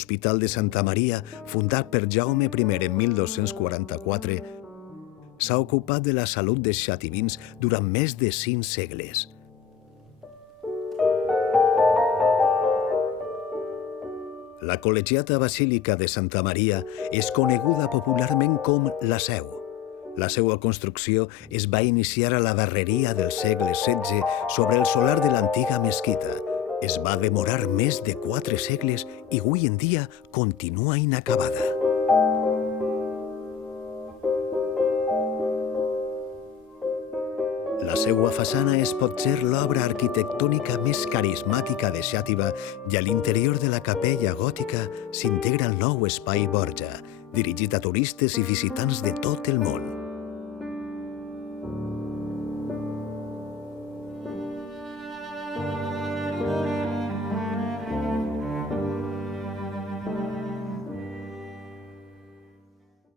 l'Hospital de Santa Maria, fundat per Jaume I en 1244, s'ha ocupat de la salut dels xativins durant més de 5 segles. La Col·legiata Basílica de Santa Maria és coneguda popularment com la Seu. La seva construcció es va iniciar a la darreria del segle XVI sobre el solar de l'antiga mesquita. Es va demorar més de 4 segles i avui en dia continua inacabada. La seva façana és potser l'obra arquitectònica més carismàtica de Xàtiva i a l'interior de la capella gòtica s'integra el nou Espai Borja, dirigit a turistes i visitants de tot el món.